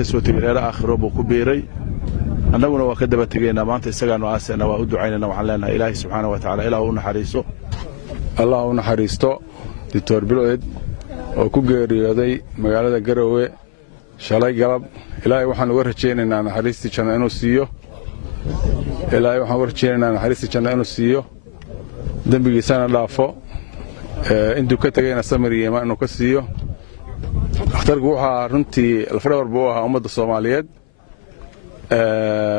iswati reer aakhiro buu ku biiray annaguna waa ka daba tageynaa maanta isagaanu aasana waa u ducaynana waxaan leenahay ilaahi subxaanahu wa ta'aala ilaahu u naxariiso allah u naxariisto Dr. Burci oo ku geeriyooday magaalada Garowe shalay galab ilaahay waxaan uga rajaynaynaa naxariistii janno inuu siiyo ilaahay waxaan uga rajaynaynaa naxariistii janno inuu siiyo dambigiisana dhaafo intuu ka tagayna samir iyo iimaan inuu ka siiyo dhakhtarku waxa runtii alfadhawr buu ahaa ummadda Soomaaliyeed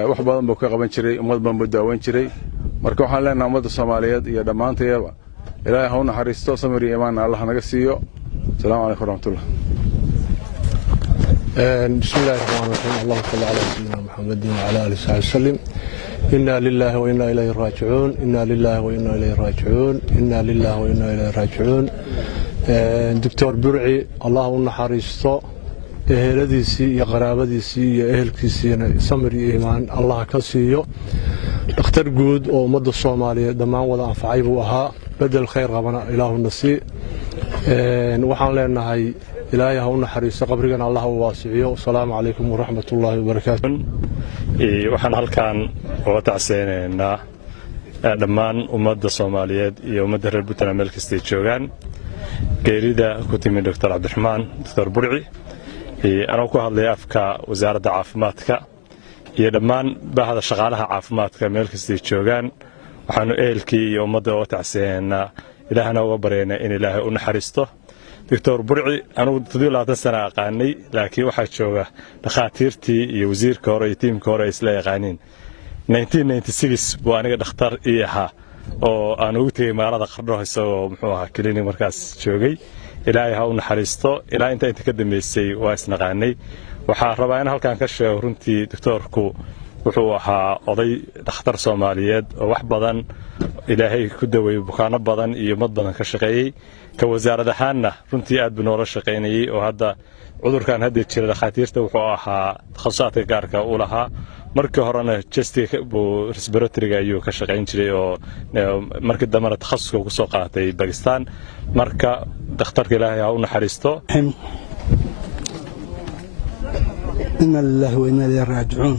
wax badan buu ka qaban jiray ummad badan buu daaweyn jiray marka waxaan leenahay ummadda Soomaaliyeed iyo dhamaanteedba ilaahay ha u naxariisto samir iyo iimaan Allah naga siiyo salaamu alaykum warahmatullaah بسم الله الرحمن الرحيم اللهم صل على سيدنا محمد وعلى اله وصحبه وسلم إنا لله وإنا إليه راجعون إنا لله وإنا إليه راجعون إنا لله وإنا إليه راجعون دكتور برعي الله نحرسته eheladiisii iyo qaraabadiisii iyo ehelkiisiina samir iyo iimaan Allah ka siiyo dhakhtar guud oo ummadda Soomaaliyeed dhamaan wada anfacay buu ahaa bedel khayr qabana ilaahu nasi waxaan leenahay ilaahay ha u naxariisto qabrigana Allah u waasiyo salaamu alaykum wa rahmatullahi wa barakaatuh waxaan halkaan uga tacseenaynaa dhammaan ummadda Soomaaliyeed iyo ummadda reer Puntland meel kasta ay joogaan geerida ku timi Dr. Cabdiraxmaan Dr. Burci أنا أقول هذا أفكار وزارة عافماتك يدمان بعض الشغالة عافماتك ملك استيشوغان وحنو إلكي يوم مدة وتعسين إلهنا وبرينا إن إله ونحرسته دكتور برعي أنا تدل على سنة قاني لكن واحد شوغه دخاتيرتي يوزير كوري تيم كوري إسلاي قانين 1996 وأنا أختار إياها أو أنا وتي ما راد أخبره يسوي محوها كليني مركز شوغي ilaahay ha u naxariisto ilaa inta ka dambeysay waa isnaqaanay waxa rabaa in halkaan ka sheego runtii doctorku wuxuu ahaa oday dhakhtar Soomaaliyeed oo wax badan ilaahay ku daweeyay bukaano badan iyo mad badan ka shaqeeyay ka wasaaradahaana runtii aad buu noola shaqeynayay oo hadda cudurkan hadda jira dhakhaatiirta wuxuu ahaa takhasusaatka gaarka u lahaa markii horena chestiga buu respiratory-ga ayuu ka shaqeyn jiray oo markii dambena takhasuska ku soo qaatay Pakistan marka dhakhtarka ilaahay ha u naxariisto inna lillahi wa inna ilayhi raaji'uun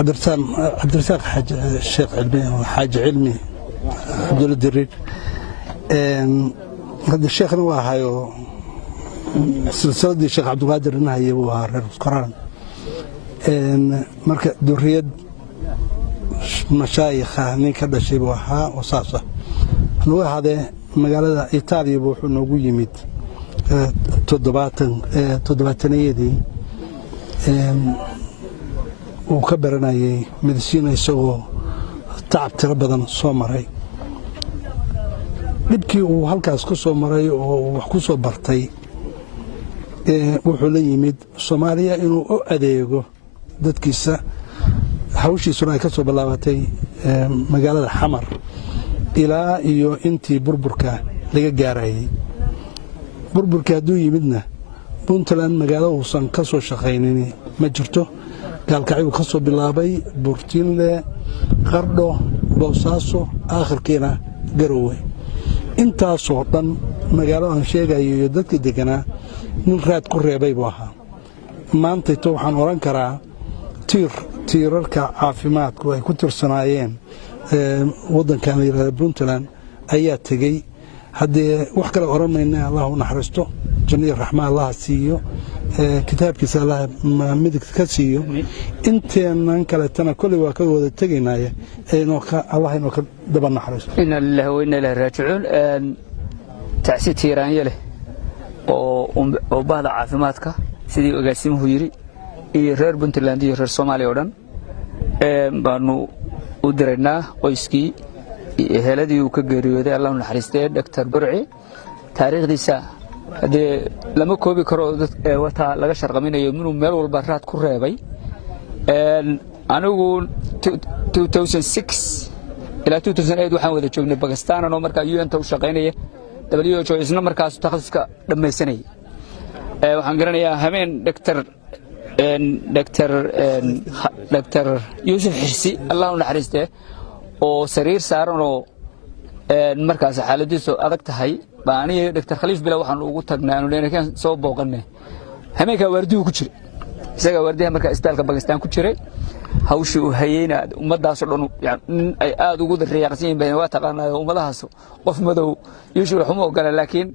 Aderkay Sheekh Cilmi Xaaji Cilmi Abdul Dirir هذا الشيخ نواهايو سلسلة الشيخ عبد القادر نهاية وهارر قران مركز دريد مشايخ هني كذا شيء وها وصاصة هو هذا مقالة إيطاليا بوحو نوجو يميت تضباطنية دي وكبرنا مدرسين يسووا تعب تربضن صومري dhibkii uu halkaas ku soo maray oo wax ku soo bartay wuxuu la yimid Soomaaliya inuu u adeego dadkiisa hawshiisuna ay ka soo bilaabatay magaalada Xamar ilaa iyo intii burburka laga gaarayay burburka haduu yimidna Puntland magaalada uusan ka soo shaqeynay ma jirto gaalkacay uu ka soo bilaabay Burtinle Qardho Boosaaso aakhirkiina Garowe intaasoo dhan magaalo aan sheegayo iyo dadka deganaa nin raad ku reebay buu ahaa maanta waxaan oran karaa tiirarka caafimaadku ay ku tirsanaayeen wadankan la yiraahdo Puntland ayaa tagay haddii wax kale oranayna Allah u naxariisto jannada raxma Allah siiyo kitaabkiisa Allah midig ka siiyo inteenan kale tana kulli waa ka wada tagaynaa Allah inoo ka daba naxariisto inna lillahi wa inna ilayhi raaji'uun tacsiid tiiraan yale oo baahda caafimaadka sidii agaasimuhu yiri iyo reer Puntland iyo reer Soomaaliya oo dhan baanu u direynaa qoyskii eheladii uu ka geeriyooday Allah u naxariistay Dr. Burci taariikhdiisa hadee lama koobi karo wata laga sharqaminayo inuu meel walba raad ku reebay anigu 2006 ilaa 2008 waxaan wada joognay Pakistan oo markaa UN-ta u shaqeynaya WHO isna markaas takhasuska dhameysanay waxaan garanayaa habeen Dr. Yusuf Xirsi Allah u naxariistay oo sariir saaran oo markaas xaaladiisu adag tahay baaniye Dr. Khaliif Bila waxaan ugu tagnaa inuu leeyahay soo booqanay hameenka waardiyu ku jiray isaga waardiyaha marka isbitaalka Pakistan ku jiray hawshii uu hayeyna ummadaas oo dhan yani ay aad ugu riyaaqsan yihiin waa taqaanaa ummadahaas qof madow yeesho waxuma ogola laakiin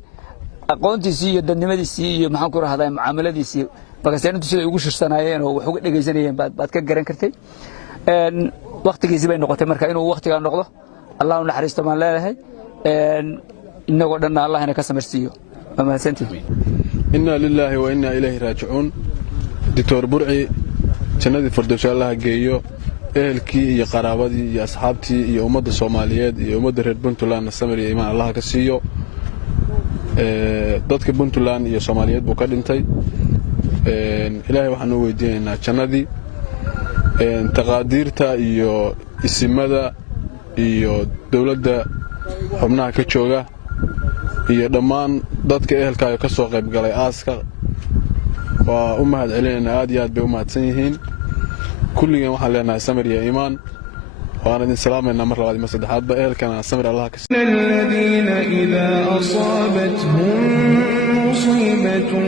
aqoontiisii iyo dadnimadiisii iyo maxaan ku raahdaa muaamaladiisii Pakistan sida ugu shirsanayeen oo wax uga dhageysanayeen baad ka garan kartay waqtigiisii bay noqotay marka inuu waqtiga noqdo Allah naxariisto maan leeyahay inagoo dhan Allah ina ka samarsiiyo ma santii inaa lilaahi wa inaa ilayhi raajicuun Dr. Burci janatul fardowso allaha geeyo ehelkii iyo qaraabadii iyo asxaabtii iyo ummadda Soomaaliyeed iyo ummadda reer Puntland samir iyo iimaan Allah ka siiyo dadka Puntland iyo Soomaaliyeed buu ka dhintay ilaahay waxaan u weydiinaynaa jannadii taqaadiirta iyo isimada iyo dawladda xubnaha ka jooga iyo dhammaan dadka ehelkaaga ka soo qayb galay aaska waa u mahad celinayna aad iyo aad bay u mahadsan yihiin kulligan waxaan leenahay samir iyo iimaan waana idin salaamayna mar labaad iyo saddexaadba ehelkana samir Allah ka siiyo alladina idha asabathum musibatun